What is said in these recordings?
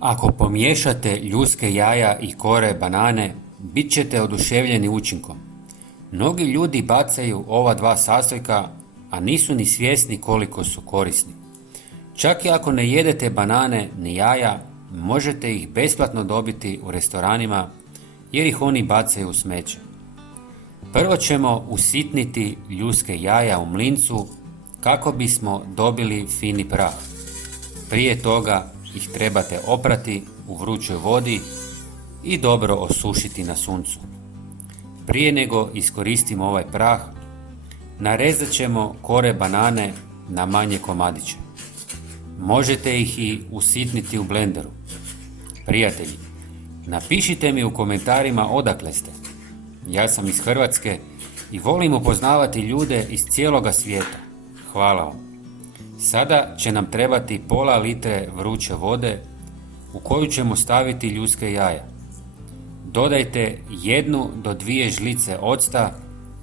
Ako pomiješate ljudske jaja i kore banane, bit ćete oduševljeni učinkom. Mnogi ljudi bacaju ova dva sastojka, a nisu ni svjesni koliko su korisni. Čak i ako ne jedete banane ni jaja, možete ih besplatno dobiti u restoranima jer ih oni bacaju u smeće. Prvo ćemo usitniti ljudske jaja u mlincu kako bismo dobili fini prah. Prije toga ih trebate oprati u vrućoj vodi i dobro osušiti na suncu. Prije nego iskoristimo ovaj prah, narezat ćemo kore banane na manje komadiće. Možete ih i usitniti u blenderu. Prijatelji, napišite mi u komentarima odakle ste. Ja sam iz Hrvatske i volim upoznavati ljude iz cijeloga svijeta. Hvala vam. Sada će nam trebati pola litre vruće vode u koju ćemo staviti ljudske jaja. Dodajte 1 do 2 žlice octa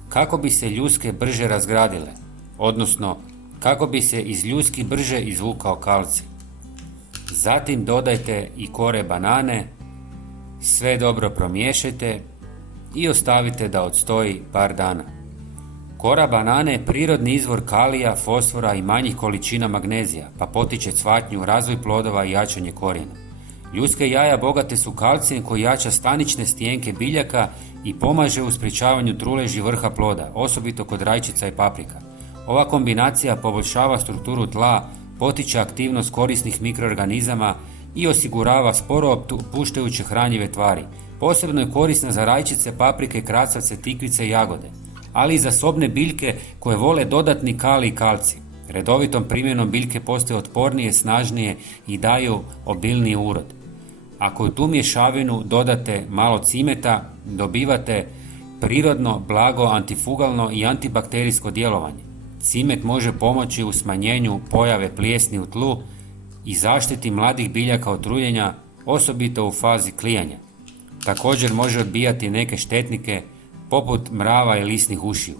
kako bi se ljuske brže razgradile, odnosno kako bi se iz ljuski brže izvukao kalcij. Zatim dodajte i kore banane, sve dobro promiješajte i ostavite da odstoji par dana. Kora banane je prirodni izvor kalija, fosfora i manjih količina magnezija, pa potiče cvatnju, razvoj plodova i jačanje korijena. Ljudske jaja bogate su kalcijem koji jača stanične stijenke biljaka i pomaže u sprječavanju truleži vrha ploda, osobito kod rajčica i paprika. Ova kombinacija poboljšava strukturu tla, potiče aktivnost korisnih mikroorganizama i osigurava sporo opuštajuće hranjive tvari. Posebno je korisna za rajčice, paprike, krasavce, tikvice i jagode, ali i za sobne biljke koje vole dodatni kalij i kalcij. Redovitom primjenom biljke postaju otpornije, snažnije i daju obilniji urod. Ako u tu mješavinu dodate malo cimeta, dobivate prirodno, blago, antifugalno i antibakterijsko djelovanje. Cimet može pomoći u smanjenju pojave plijesni u tlu i zaštiti mladih biljaka od truljenja, osobito u fazi klijanja. Također može odbijati neke štetnike poput mrava i lisnih ušiju.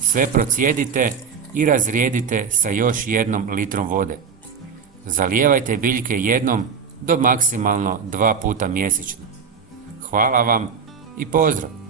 Sve procijedite i razrijedite sa još 1 litrom vode. Zalijevajte biljke jednom do maksimalno 2 puta mjesečno. Hvala vam i pozdrav!